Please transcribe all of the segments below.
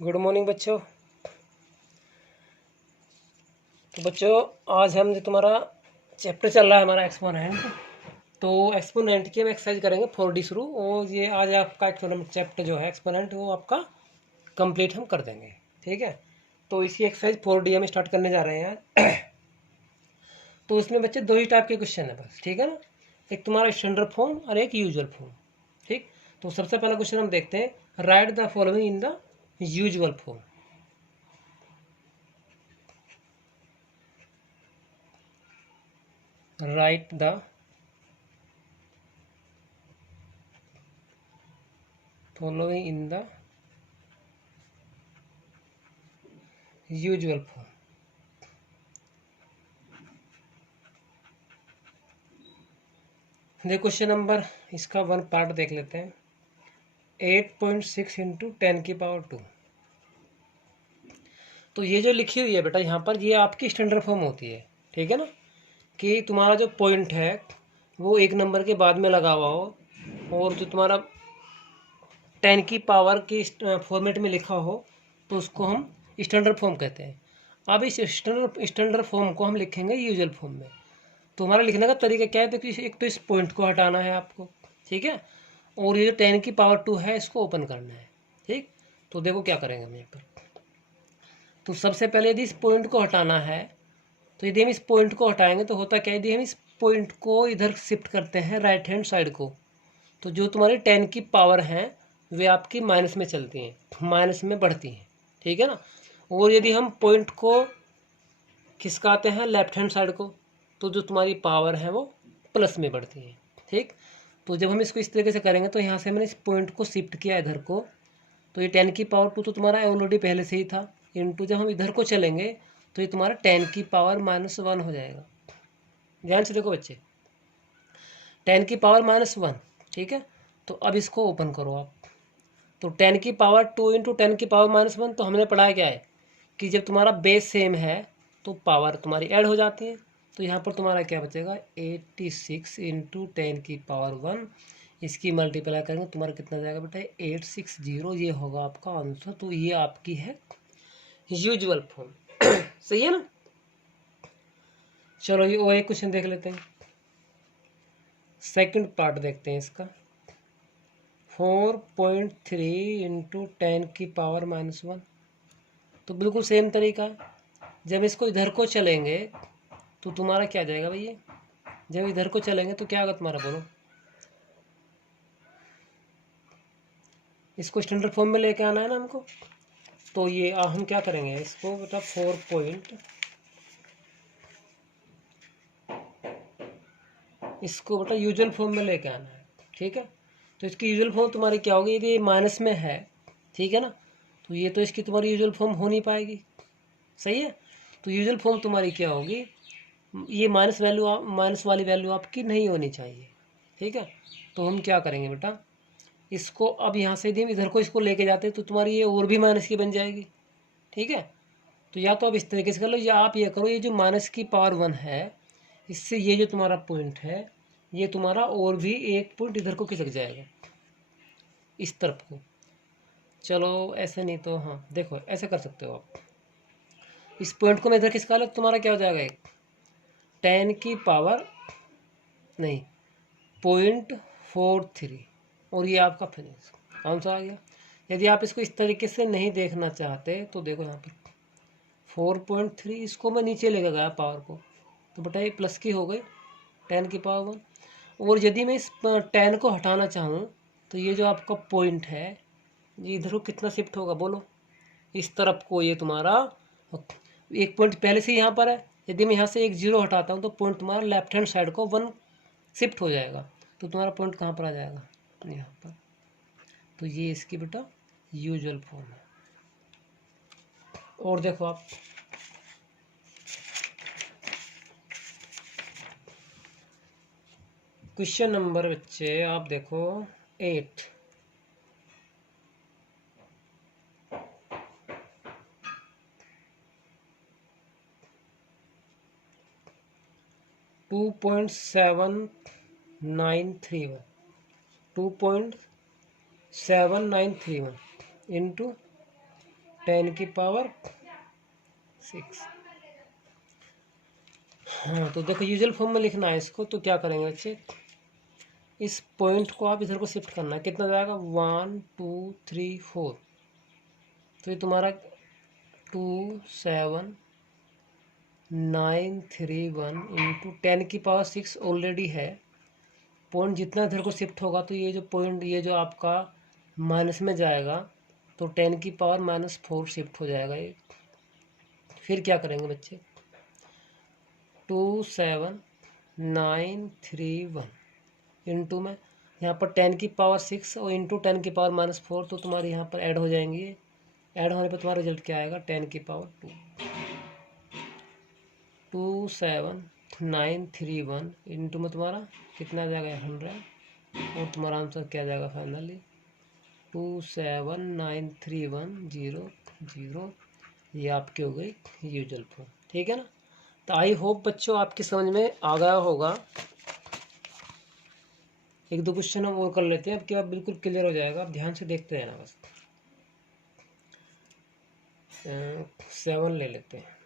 Good morning बच्चों। तो बच्चों आज हम जो तुम्हारा चैप्टर चल रहा है हमारा एक्सपोनेंट, तो एक्सपोनेंट की हम एक्सरसाइज करेंगे 4D शुरू। और ये आज आपका एक्सपोनेंट चैप्टर जो है एक्सपोनेंट वो आपका कंप्लीट हम कर देंगे। ठीक है, तो इसी एक्सरसाइज 4D हम स्टार्ट करने जा रहे हैं। तो इसमें बच्चे दो ही टाइप के क्वेश्चन है बस, ठीक है ना। एक तुम्हारा स्टैंडर्ड फॉर्म और एक यूजुअल फॉर्म। ठीक, तो सबसे पहला क्वेश्चन हम देखते हैं, right the following in the usual form. Right the following in the usual form। देखो क्वेश्चन नंबर इसका वन पार्ट देख लेते हैं। 8.6 इंटू 10⁻²। तो ये जो लिखी हुई है बेटा यहाँ पर, ये आपकी स्टैंडर्ड फॉर्म होती है। ठीक है ना, कि तुम्हारा जो पॉइंट है वो एक नंबर के बाद में लगा हुआ हो, और जो तुम्हारा 10 की पावर की फॉर्मेट में लिखा हो, तो उसको हम स्टैंडर्ड फॉर्म कहते हैं। अब इस स्टैंडर्ड फॉर्म को हम लिखेंगे यूजुअल फॉर्म में। तो हमारा लिखने का तरीका क्या है, तो एक तो इस पॉइंट को हटाना है आपको, ठीक है, और ये जो 10⁻² है इसको ओपन करना है। ठीक, तो देखो क्या करेंगे हम यहाँ पर। तो सबसे पहले यदि इस पॉइंट को हटाना है, तो यदि हम इस पॉइंट को हटाएंगे तो होता क्या है, यदि हम इस पॉइंट को इधर शिफ्ट करते हैं राइट हैंड साइड को, तो जो तुम्हारी 10 की पावर हैं वे आपकी माइनस में चलती हैं, माइनस में बढ़ती हैं। ठीक है ना, और यदि हम पॉइंट को खिसकाते हैं लेफ्ट हैंड साइड को, तो जो तुम्हारी पावर है वो प्लस में बढ़ती है। ठीक, तो जब हम इसको इस तरीके से करेंगे, तो यहाँ से मैंने इस पॉइंट को शिफ्ट किया इधर को, तो ये 10⁻² तो तुम्हारा ऑलरेडी पहले से ही था, इंटू जब हम इधर को चलेंगे तो ये तुम्हारा 10⁻−1 हो जाएगा। ध्यान से देखो बच्चे, 10⁻−1। ठीक है, तो अब इसको ओपन करो आप। तो 10⁻² इंटू 10⁻−1, तो हमने पढ़ा क्या है कि जब तुम्हारा बेस सेम है तो पावर तुम्हारी ऐड हो जाती है। तो यहाँ पर तुम्हारा क्या बचेगा, 86 इंटू 10⁻1। इसकी मल्टीप्लाई करेंगे तुम्हारा कितना जाएगा बेटा, 860। ये होगा आपका आंसर। तो ये आपकी है यूजुअल फॉर्म। सही है ना। चलो ये वो एक क्वेश्चन देख लेते हैं, सेकंड पार्ट देखते हैं इसका। 4.3 इंटू 10⁻−1। तो बिल्कुल सेम तरीका है। जब इसको इधर को चलेंगे तो तुम्हारा क्या जाएगा भैया, जब इधर को चलेंगे तो क्या होगा तुम्हारा, बोलो। इसको स्टैंडर्ड फॉर्म में लेके आना है ना हमको। तो ये हम क्या करेंगे, इसको बेटा 4 इसको बेटा यूजुअल फॉर्म में लेके आना है। ठीक है, तो इसकी यूजुअल फॉर्म तुम्हारी क्या होगी, यदि माइनस में है, ठीक है ना, तो ये तो इसकी तुम्हारी यूजुअल फॉर्म हो नहीं पाएगी। सही है, तो यूजुअल फॉर्म तुम्हारी क्या होगी, ये माइनस वाली वैल्यू आपकी नहीं होनी चाहिए। ठीक है, तो हम क्या करेंगे बेटा, इसको अब यहाँ से यदि हम इधर को इसको लेके जाते हैं तो तुम्हारी ये और भी माइनस की बन जाएगी। ठीक है, तो या तो अब इस तरीके से कर लो, या आप ये करो, ये जो -1 है, इससे ये जो तुम्हारा पॉइंट है ये तुम्हारा और भी एक पॉइंट इधर को खिसक जाएगा इस तरफ को। चलो ऐसे नहीं तो हाँ देखो ऐसे कर सकते हो आप, इस पॉइंट को मैं इधर खिसका लो, तुम्हारा क्या हो जाएगा, एक 10 की पावर नहीं 0.43, और ये आपका फिनिश आंसर आ गया। यदि आप इसको इस तरीके से नहीं देखना चाहते तो देखो यहाँ पर 4.3, इसको मैं नीचे लेके गया पावर को, तो बेटा ये प्लस की हो गई 10⁻1। और यदि मैं इस 10 को हटाना चाहूँ तो ये जो आपका पॉइंट है ये इधर को कितना शिफ्ट होगा, बोलो, इस तरफ को। ये तुम्हारा एक पॉइंट पहले से यहाँ पर है, यदि मैं यहाँ से एक 0 हटाता हूँ तो पॉइंट तुम्हारा लेफ्ट हैंड साइड को 1 शिफ्ट हो जाएगा। तो तुम्हारा पॉइंट कहाँ पर आ जाएगा, यहाँ पर। तो ये इसकी बेटा यूजुअल फॉर्म है। और देखो आप, क्वेश्चन नंबर बच्चे आप देखो 8। 2.7931 2.7931 इंटू 10 की पावर 6। हाँ तो देखो यूजुअल फॉर्म में लिखना है इसको, तो क्या करेंगे बच्चे, इस पॉइंट को आप इधर को शिफ्ट करना है, कितना जाएगा 1 2 3 4, तो ये तुम्हारा 27,931 इंटू 10 की पावर 6 ऑलरेडी है। पॉइंट जितना इधर को शिफ्ट होगा तो ये जो पॉइंट ये जो आपका माइनस में जाएगा तो 10 की पावर -4 शिफ्ट हो जाएगा ये। फिर क्या करेंगे बच्चे, 27,931 इंटू में यहाँ पर 10 की पावर 6 और इंटू 10 की पावर -4, तो तुम्हारे यहाँ पर ऐड हो जाएंगी। ऐड होने पर तुम्हारा रिजल्ट क्या आएगा, 10 की पावर 2। 27,931 इंटू में तुम्हारा कितना आ जाएगा 100, और तुम्हारा आंसर क्या जाएगा फाइनली 27,931,0,0। ये आपकी हो गई यूजुअल फॉर्म। ठीक है ना। तो आई होप बच्चों आपकी समझ में आ गया होगा। एक दो क्वेश्चन हम और कर लेते हैं, अब क्या बिल्कुल क्लियर हो जाएगा, आप ध्यान से देखते रहना बस। 7 ले लेते हैं,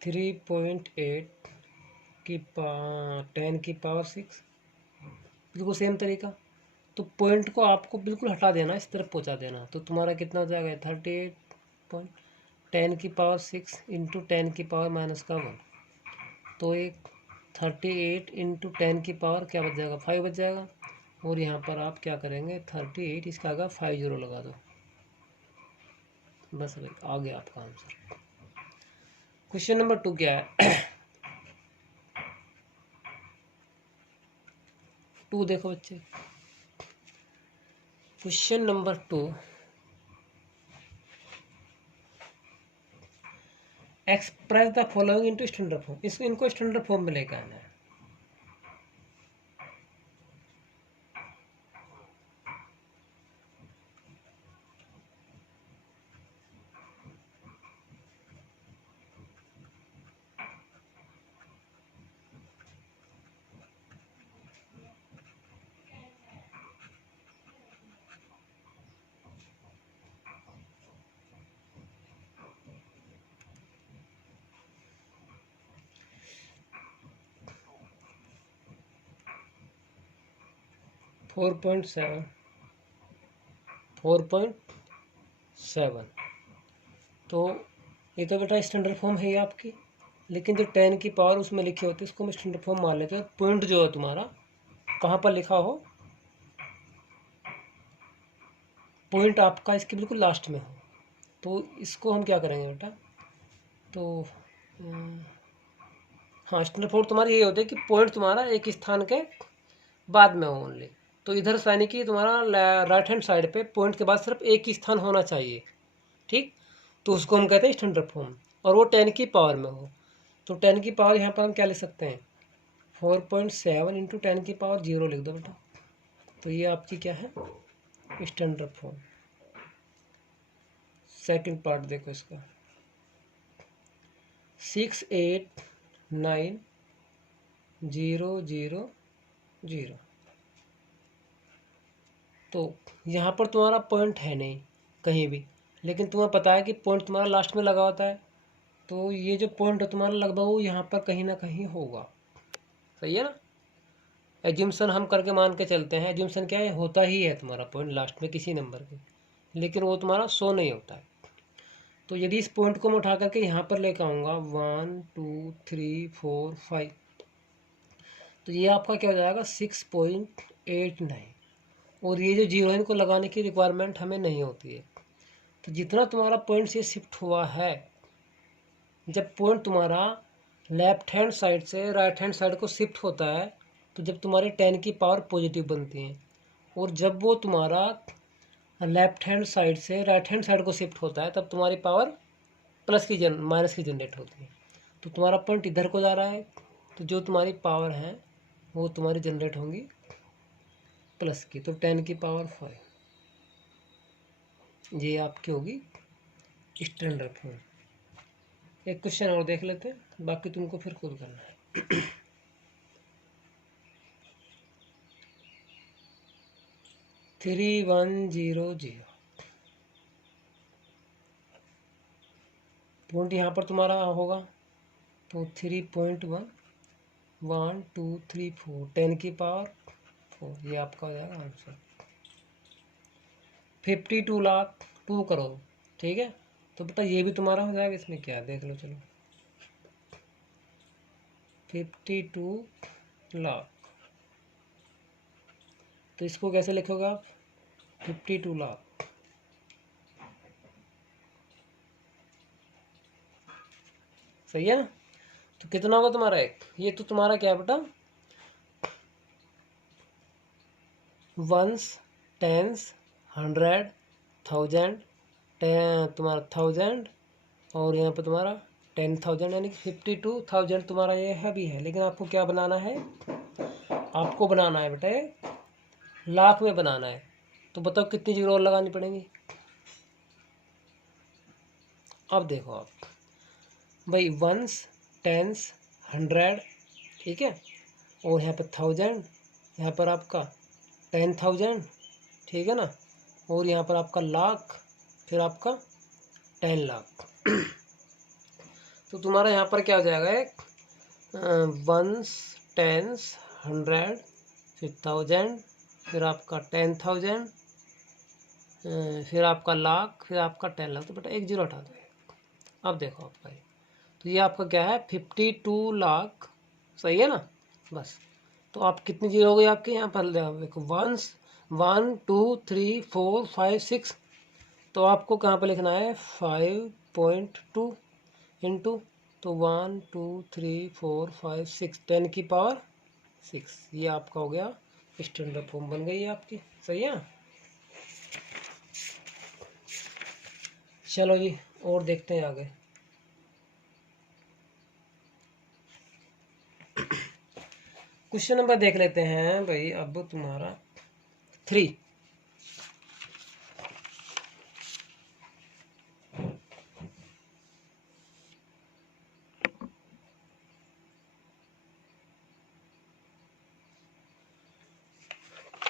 3.8 की 10 की पावर 6, बिल्कुल सेम तरीका। तो पॉइंट को आपको बिल्कुल हटा देना, इस तरफ पहुंचा देना, तो तुम्हारा कितना हो जाएगा 38.10 की पावर 6 इंटू 10 की पावर -1, तो एक 38 इंटू 10 की पावर क्या बच जाएगा 5 बच जाएगा। और यहाँ पर आप क्या करेंगे 38 इसका आगे 50 लगा दो, बस भाई आ गया आपका आंसर। क्वेश्चन नंबर 2 क्या है 2 देखो बच्चे, question number 2, express the following into standard form. इनको स्टैंडर्ड फॉर्म में लेकर आना है। फोर पॉइंट सेवन, तो ये तो बेटा स्टैंडर्ड फॉर्म है ये आपकी, लेकिन जो 10 की पावर उसमें लिखी होती है उसको हम स्टैंडर्ड फॉर्म मान लेते हैं। पॉइंट जो है तुम्हारा कहाँ पर लिखा हो, पॉइंट आपका इसके बिल्कुल लास्ट में हो, तो इसको हम क्या करेंगे बेटा, तो हाँ स्टैंडर्ड फॉर्म तुम्हारी ये होती है कि पॉइंट तुम्हारा एक स्थान के बाद में हो ओनली। तो इधर यानी कि तुम्हारा राइट हैंड साइड पे पॉइंट के बाद सिर्फ एक ही स्थान होना चाहिए। ठीक, तो उसको हम कहते हैं स्टैंडर्ड फॉर्म, और वो 10 की पावर में हो। तो 10 की पावर यहाँ पर हम क्या लिख सकते हैं 4.7 इंटू 10 की पावर 0 लिख दो बेटा, तो ये आपकी क्या है स्टैंडर्ड फॉर्म। सेकंड पार्ट देखो इसका, 689000। तो यहाँ पर तुम्हारा पॉइंट है नहीं कहीं भी, लेकिन तुम्हें पता है कि पॉइंट तुम्हारा लास्ट में लगा होता है, तो ये जो पॉइंट है तुम्हारा लगभग वो यहाँ पर कहीं ना कहीं होगा। सही है ना। एज्यूम्सन हम करके मान के चलते हैं, एज्यूम्सन क्या है होता ही है तुम्हारा पॉइंट लास्ट में किसी नंबर के, लेकिन वो तुम्हारा शो नहीं होता है। तो यदि इस पॉइंट को मैं उठा करके यहाँ पर लेकर आऊँगा 1 2 3 4 5, तो ये आपका क्या हो जाएगा 6.89, और ये जो जीरो इनको लगाने की रिक्वायरमेंट हमें नहीं होती है। तो जितना तुम्हारा पॉइंट से शिफ्ट हुआ है, जब पॉइंट तुम्हारा लेफ्ट हैंड साइड से राइट हैंड साइड को शिफ्ट होता है, तो जब तुम्हारी 10 की पावर पॉजिटिव बनती है, और जब वो तुम्हारा लेफ्ट हैंड साइड से राइट हैंड साइड को शिफ्ट होता है तब तुम्हारी पावर माइनस की जनरेट होती है। तो तुम्हारा पॉइंट इधर को जा रहा है, तो जो तुम्हारी पावर है वो तुम्हारी जनरेट होंगी प्लस की, तो 10 की पावर 5 ये आपकी होगी स्टैंडर्ड फॉर्म। एक क्वेश्चन और देख लेते हैं, बाकी तुमको फिर खुद करना है। 3100, पॉइंट यहाँ पर तुम्हारा होगा तो 3.1 1 2 3 4 10 की पावर 4, ये आपका हो जाएगा आंसर। 52 लाख 2 करोड़, ठीक है। तो बेटा ये भी तुम्हारा हो जाएगा, इसमें क्या देख लो, चलो 52 लाख, तो इसको कैसे लिखोगे आप, 52 लाख, सही है ना। तो कितना होगा तुम्हारा एक, ये तो तुम्हारा क्या है बेटा, वंस, टेंस, 100, 1000, तुम्हारा 1000, और यहाँ पे तुम्हारा 10,000, यानी कि 52,000 तुम्हारा ये है भी है। लेकिन आपको क्या बनाना है, आपको बनाना है बेटे लाख में बनाना है। तो बताओ कितनी जीरो और लगानी पड़ेंगी। अब देखो आप भाई, वंस, टेंस, 100, ठीक है, और यहाँ पर 1000, यहाँ पर आपका 10,000, ठीक है ना, और यहाँ पर आपका लाख, फिर आपका 10 लाख। तो तुम्हारा यहाँ पर क्या हो जाएगा, एक वंस, टेंस, 100, फिर 1000, फिर आपका 10,000, फिर आपका लाख, फिर आपका 10 लाख। तो बेटा एक जीरो हटा दो। अब देखो आपका ये, तो ये आपका क्या है, 52 लाख, सही है ना। बस, तो आप कितनी जीरो हो गई आपके यहाँ पर, देखो 1 2 3 4 5 6, तो आपको कहाँ पर लिखना है 5.2 इंटू, तो 1 2 3 4 5 6, 10 की पावर 6, ये आपका हो गया स्टैंडर्ड फॉर्म बन गई है आपकी, सही है। चलो जी और देखते हैं आगे। क्वेश्चन नंबर देख लेते हैं भाई, अब तुम्हारा 3।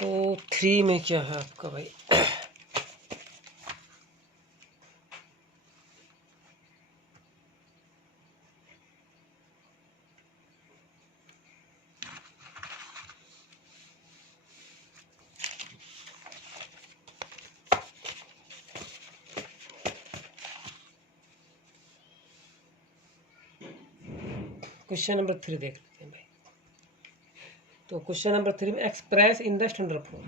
तो 3 में क्या है आपका भाई, क्वेश्चन नंबर 3 देख लेते हैं भाई। तो क्वेश्चन नंबर 3 में express in the standard form.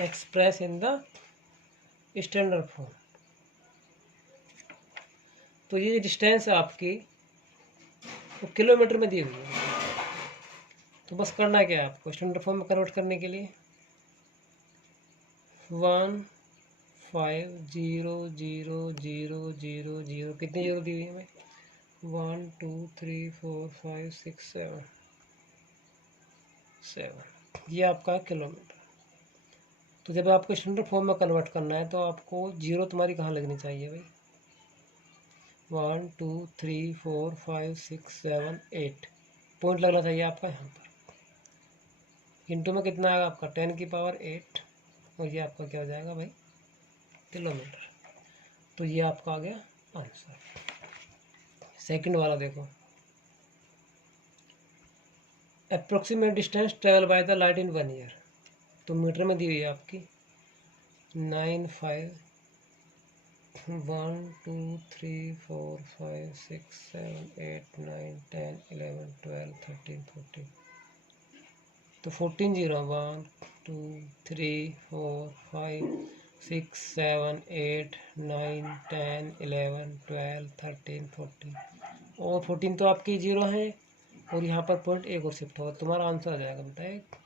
Express in the standard form. तो ये डिस्टेंस है आपकी, तो किलोमीटर में दी हुई है। तो बस करना क्या है आपको स्टैंडर्ड फॉर्म में कन्वर्ट करने के लिए, 1500000, कितनी जीरो दी हुई है हमें, 1 2 3 4 5 6 7, ये आपका किलोमीटर। तो जब आपको स्टैंडर्ड फॉर्म में कन्वर्ट करना है तो आपको जीरो तुम्हारी कहाँ लगनी चाहिए भाई, 1 2 3 4 5 6 7 8 पॉइंट लगना चाहिए आपका यहाँ पर। इंटू में कितना आएगा आपका 10 की पावर 8, और ये आपका क्या हो जाएगा भाई, किलोमीटर। तो ये आपका आ गया आंसर। सेकंड वाला देखो, approximate distance travel by the light in 1 year. तो मीटर में दी हुई है आपकी 9 5 1 2 3 4 5 6 7 8 9 10 11 12 13 14, तो 14 जीरो 1 2 3 4 5 6 7 8 9 10 11 12 13 14, और 14 तो आपकी जीरो है, और यहाँ पर पॉइंट एक और शिफ्ट होगा। तुम्हारा आंसर आ जाएगा बेटा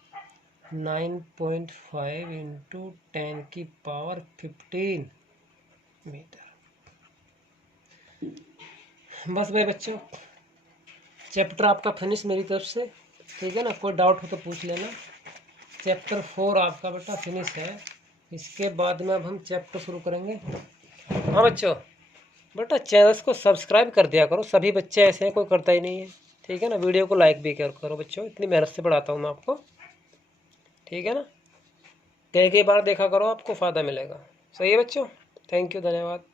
9.5 इंटू 10 की पावर 15 मीटर। बस भाई बच्चों, चैप्टर आपका फिनिश मेरी तरफ से, ठीक है ना। कोई डाउट हो तो पूछ लेना। चैप्टर 4 आपका बेटा फिनिश है। इसके बाद में अब हम चैप्टर शुरू करेंगे। हाँ बच्चों, बेटा चैनल्स को सब्सक्राइब कर दिया करो, सभी बच्चे ऐसे हैं, कोई करता ही नहीं है। ठीक है ना, वीडियो को लाइक भी करो बच्चों, इतनी मेहनत से पढ़ाता हूँ मैं आपको। ठीक है ना, कई कई बार देखा करो, आपको फ़ायदा मिलेगा। सही है बच्चों, थैंक यू, धन्यवाद।